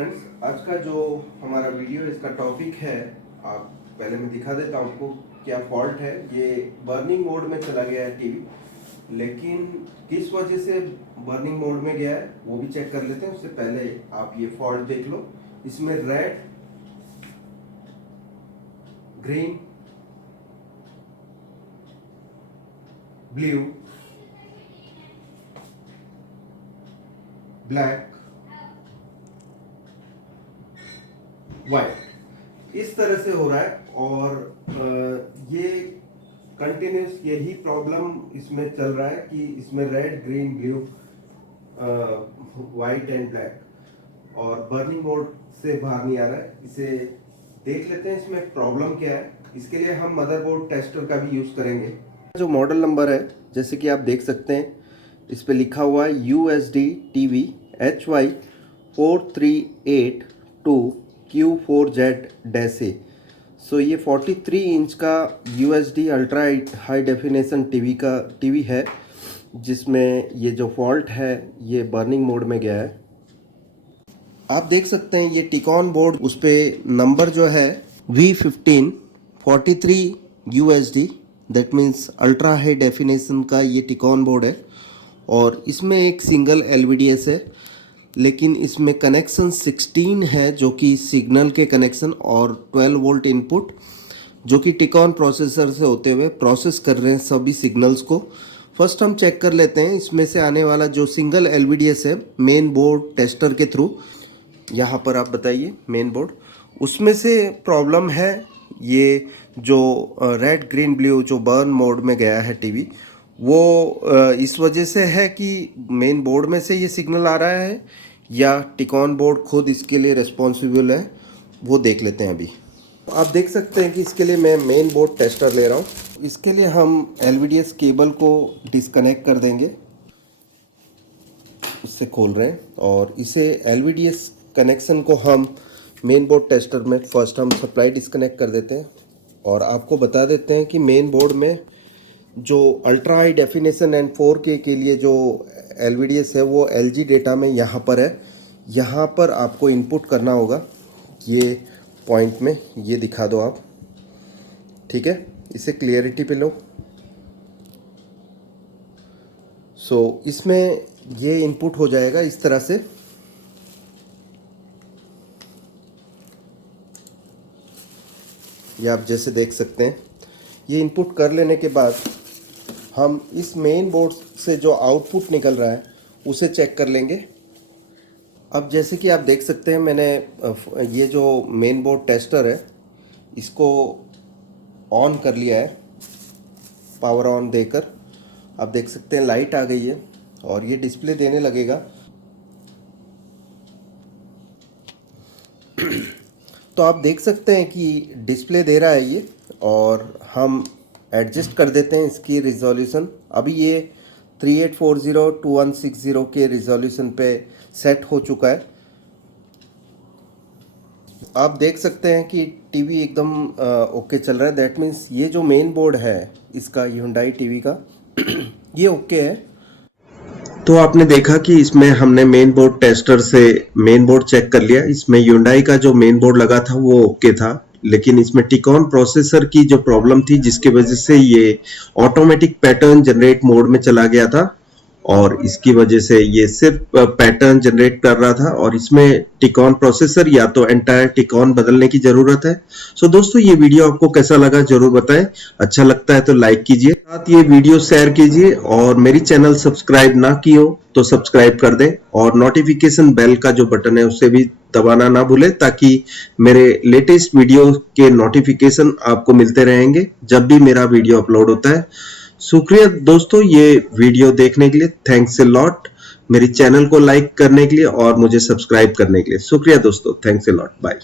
Friends, आज का जो हमारा वीडियो इसका टॉपिक है, आप पहले मैं दिखा देता हूँ आपको क्या फॉल्ट है। ये बर्निंग मोड में चला गया है टीवी, लेकिन किस वजह से बर्निंग मोड में गया है वो भी चेक कर लेते हैं। उससे पहले आप ये फॉल्ट देख लो। इसमें red, green, blue, black, white इस तरह से हो रहा है। और ये कंटिन्यूस यही प्रॉब्लम इसमें चल रहा है कि इसमें red, green, blue, white and black और बर्निंग मोड से बाहर नहीं आ रहा है। इसे देख लेते हैं इसमें प्रॉब्लम क्या है। इसके लिए हम मदरबोर्ड टेस्टर का भी यूज़ करेंगे। जो मॉडल नंबर है जैसे कि आप देख सकते हैं, इस पे लिखा हुआ है USD TV HY 4382Q4Z-A। सो ये 43 इंच का USD ultra high definition TV है, जिसमें ये जो फॉल्ट है ये बर्निंग मोड में गया है। आप देख सकते हैं ये टिकॉन बोर्ड, उस पर नंबर जो है V15 43 USD, that means ultra high definition का ये टिकॉन बोर्ड है। और इसमें एक सिंगल LVDS है, लेकिन इसमें कनेक्शन 16 है जो कि सिग्नल के कनेक्शन, और 12 वोल्ट इनपुट जो कि टिकॉन प्रोसेसर से होते हुए प्रोसेस कर रहे हैं सभी सिग्नल्स को। फर्स्ट हम चेक कर लेते हैं इसमें से आने वाला जो सिंगल LVDS है मेन बोर्ड टेस्टर के थ्रू। यहाँ पर आप बताइए मेन बोर्ड, उसमें से प्रॉब्लम है। ये जो रेड, ग्रीन, ब्लू जो बर्न मोड में गया है टीवी, वो इस वजह से है कि मेन बोर्ड में से ये सिग्नल आ रहा है या टिकॉन बोर्ड खुद इसके लिए रिस्पॉन्सिबल है, वो देख लेते हैं अभी। आप देख सकते हैं कि इसके लिए मैं मेन बोर्ड टेस्टर ले रहा हूँ। इसके लिए हम LVDS केबल को डिस्कनेक्ट कर देंगे, उससे खोल रहे हैं, और इसे LVDS कनेक्शन को हम मेन बोर्ड टेस्टर में फर्स्ट हम सप्लाई डिस्कनेक्ट कर देते हैं। और आपको बता देते हैं कि मेन बोर्ड में जो ultra high definition and 4K के लिए जो LVDS है वो LG डेटा में यहाँ पर है। यहाँ पर आपको इनपुट करना होगा, ये पॉइंट में ये दिखा दो आप, ठीक है। इसे क्लियरिटी पे लो। सो इसमें ये इनपुट हो जाएगा इस तरह से। ये आप जैसे देख सकते हैं, ये इनपुट कर लेने के बाद हम इस मेन बोर्ड से जो आउटपुट निकल रहा है उसे चेक कर लेंगे। अब जैसे कि आप देख सकते हैं, मैंने ये जो मेन बोर्ड टेस्टर है इसको ऑन कर लिया है, पावर ऑन देकर। आप देख सकते हैं लाइट आ गई है और ये डिस्प्ले देने लगेगा। तो आप देख सकते हैं कि डिस्प्ले दे रहा है ये, और हम एडजस्ट कर देते हैं इसकी रिजोल्यूशन। अभी ये 3840x2160 के रिजोल्यूशन पे सेट हो चुका है। आप देख सकते हैं कि टीवी एकदम ओके चल रहा है। दैट मीन्स ये जो मेन बोर्ड है इसका Hyundai टीवी का ये ओके है। तो आपने देखा कि इसमें हमने मेन बोर्ड टेस्टर से मेन बोर्ड चेक कर लिया। इसमें Hyundai का जो मेन बोर्ड लगा था वो ओके था, लेकिन इसमें टिकॉन प्रोसेसर की जो प्रॉब्लम थी जिसकी वजह से ये ऑटोमेटिक पैटर्न जनरेट मोड में चला गया था, और इसकी वजह से ये सिर्फ पैटर्न जनरेट कर रहा था। और इसमें टिकॉन प्रोसेसर या तो एंटायर टिकॉन बदलने की जरूरत है। सो दोस्तों, ये वीडियो आपको कैसा लगा जरूर बताएं। अच्छा लगता है तो लाइक कीजिए, साथ ये वीडियो शेयर कीजिए, और मेरी चैनल सब्सक्राइब ना की हो तो सब्सक्राइब कर दें, और नोटिफिकेशन बेल का जो बटन है उसे भी दबाना ना भूलें, ताकि मेरे लेटेस्ट वीडियो के नोटिफिकेशन आपको मिलते रहेंगे जब भी मेरा वीडियो अपलोड होता है। शुक्रिया दोस्तों ये वीडियो देखने के लिए, थैंक्स अ लॉट। मेरी चैनल को लाइक करने के लिए और मुझे सब्सक्राइब करने के लिए शुक्रिया दोस्तों, थैंक्स अ लॉट, बाय।